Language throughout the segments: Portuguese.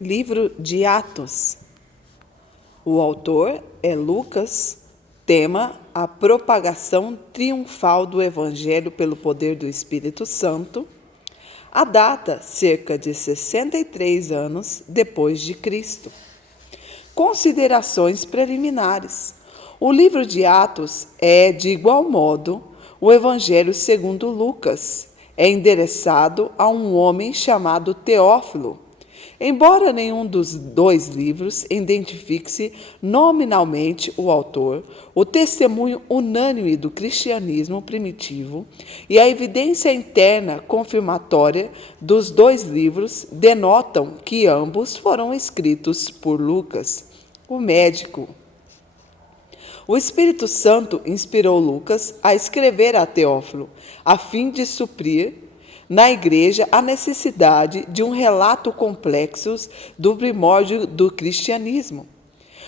Livro de Atos. O autor é Lucas. Tema: a propagação triunfal do Evangelho pelo poder do Espírito Santo. A data: cerca de 63 anos depois de Cristo. Considerações preliminares. O livro de Atos é, de igual modo, o Evangelho segundo Lucas. É endereçado a um homem chamado Teófilo. Embora nenhum dos dois livros identifique-se nominalmente o autor, o testemunho unânime do cristianismo primitivo e a evidência interna confirmatória dos dois livros denotam que ambos foram escritos por Lucas, o médico. O Espírito Santo inspirou Lucas a escrever a Teófilo, a fim de suprir na igreja a necessidade de um relato complexo do primórdio do cristianismo.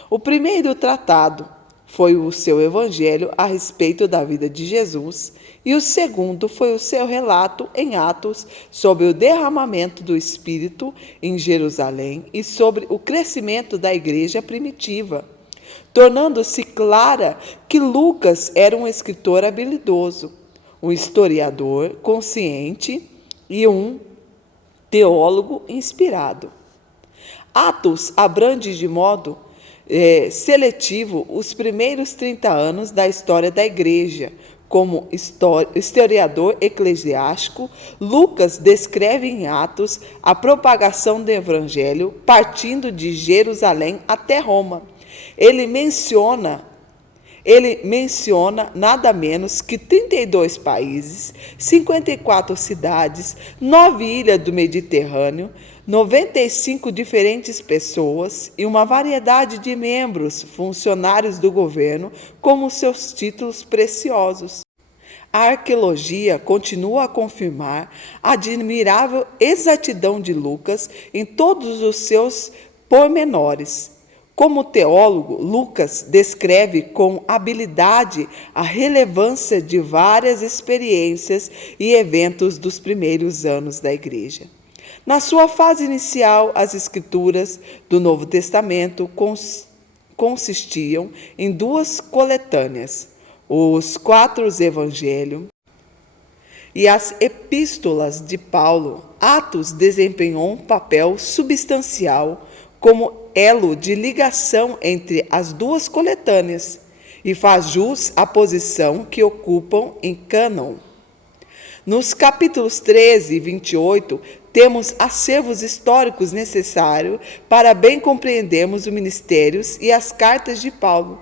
O primeiro tratado foi o seu evangelho a respeito da vida de Jesus e o segundo foi o seu relato em Atos sobre o derramamento do Espírito em Jerusalém e sobre o crescimento da igreja primitiva, tornando-se clara que Lucas era um escritor habilidoso, um historiador consciente e um teólogo inspirado. Atos abrange de modo seletivo os primeiros 30 anos da história da igreja. Como historiador eclesiástico, Lucas descreve em Atos a propagação do evangelho partindo de Jerusalém até Roma. Ele menciona nada menos que 32 países, 54 cidades, 9 ilhas do Mediterrâneo, 95 diferentes pessoas e uma variedade de membros, funcionários do governo, como seus títulos preciosos. A arqueologia continua a confirmar a admirável exatidão de Lucas em todos os seus pormenores. Como teólogo, Lucas descreve com habilidade a relevância de várias experiências e eventos dos primeiros anos da Igreja. Na sua fase inicial, as escrituras do Novo Testamento consistiam em duas coletâneas, os 4 Evangelhos e as Epístolas de Paulo. Atos desempenhou um papel substancial como elo de ligação entre as duas coletâneas e faz jus à posição que ocupam em cânon. Nos capítulos 13 e 28, temos acervos históricos necessários para bem compreendermos os ministérios e as cartas de Paulo.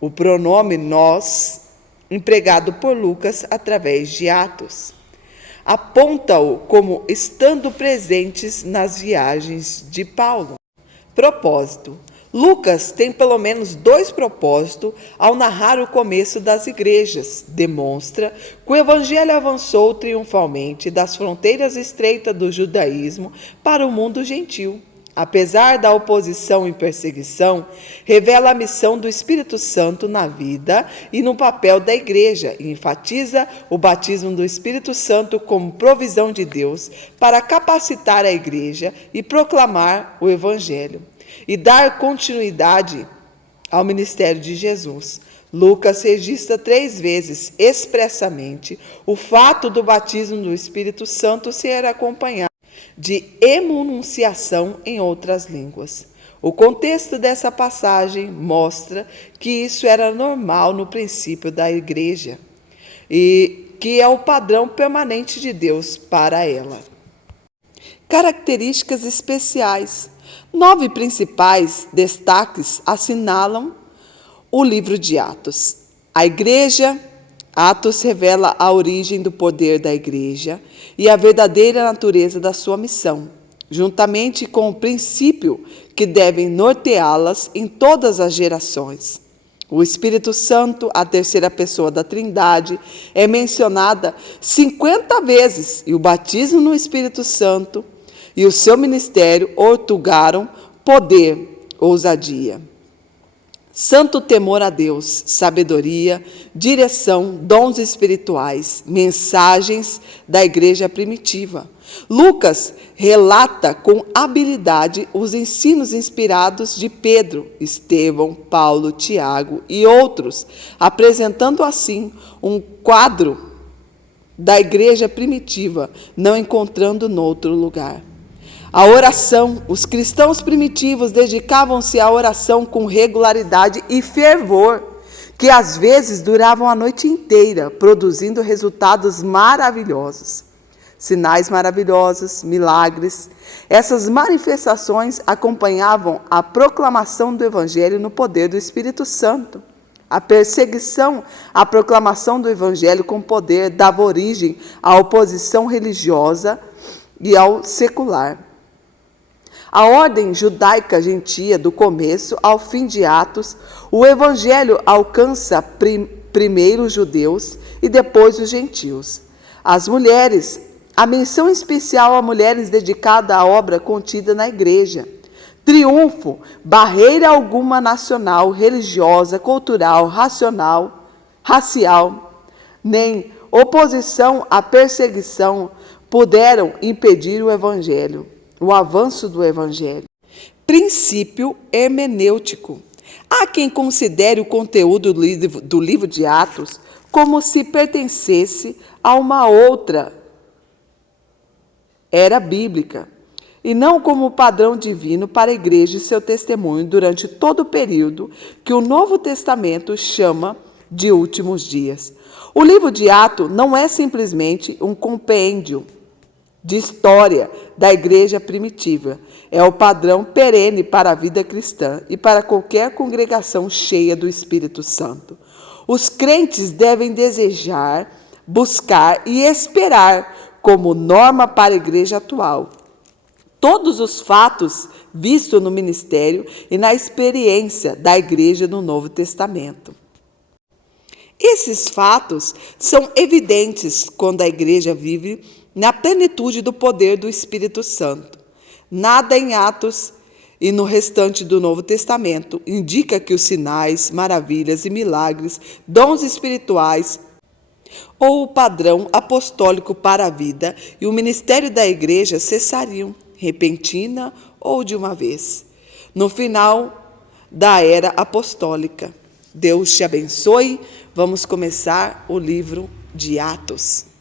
O pronome nós, empregado por Lucas através de Atos, aponta-o como estando presentes nas viagens de Paulo. Propósito. Lucas tem pelo menos 2 propósitos ao narrar o começo das igrejas. Demonstra que o evangelho avançou triunfalmente das fronteiras estreitas do judaísmo para o mundo gentil. Apesar da oposição e perseguição, revela a missão do Espírito Santo na vida e no papel da igreja e enfatiza o batismo do Espírito Santo como provisão de Deus para capacitar a igreja e proclamar o evangelho e dar continuidade ao ministério de Jesus. Lucas registra 3 vezes expressamente o fato do batismo do Espírito Santo ser acompanhado de enunciação em outras línguas. O contexto dessa passagem mostra que isso era normal no princípio da igreja e que é o padrão permanente de Deus para ela. Características especiais. 9 principais destaques assinalam o livro de Atos. A igreja. Atos revela a origem do poder da igreja e a verdadeira natureza da sua missão, juntamente com o princípio que devem norteá-las em todas as gerações. O Espírito Santo, a terceira pessoa da Trindade, é mencionada 50 vezes e o batismo no Espírito Santo e o seu ministério outorgaram poder, ousadia. santo temor a Deus, sabedoria, direção, dons espirituais, mensagens da igreja primitiva. Lucas relata com habilidade os ensinos inspirados de Pedro, Estevão, Paulo, Tiago e outros, apresentando assim um quadro da igreja primitiva, não encontrando noutro lugar. A oração. Os cristãos primitivos dedicavam-se à oração com regularidade e fervor, que às vezes duravam a noite inteira, produzindo resultados maravilhosos. Sinais maravilhosos, milagres. Essas manifestações acompanhavam a proclamação do Evangelho no poder do Espírito Santo. A perseguição à proclamação do Evangelho com poder dava origem à oposição religiosa e ao secular. A ordem judaica gentia, do começo ao fim de Atos, o Evangelho alcança primeiro os judeus e depois os gentios. As mulheres, a menção especial a mulheres dedicada à obra contida na igreja. Triunfo, barreira alguma nacional, religiosa, cultural, racial, nem oposição à perseguição puderam impedir o Evangelho. O avanço do Evangelho. Princípio hermenêutico. Há quem considere o conteúdo do livro de Atos como se pertencesse a uma outra era bíblica, e não como padrão divino para a igreja e seu testemunho durante todo o período que o Novo Testamento chama de últimos dias. O livro de Atos não é simplesmente um compêndio de história da igreja primitiva. É o padrão perene para a vida cristã e para qualquer congregação cheia do Espírito Santo. Os crentes devem desejar, buscar e esperar como norma para a igreja atual todos os fatos vistos no ministério e na experiência da igreja no Novo Testamento. Esses fatos são evidentes quando a igreja vive na plenitude do poder do Espírito Santo. Nada em Atos e no restante do Novo Testamento indica que os sinais, maravilhas e milagres, dons espirituais ou o padrão apostólico para a vida e o ministério da igreja cessariam, repentina ou de uma vez, no final da era apostólica. Deus te abençoe. Vamos começar o livro de Atos.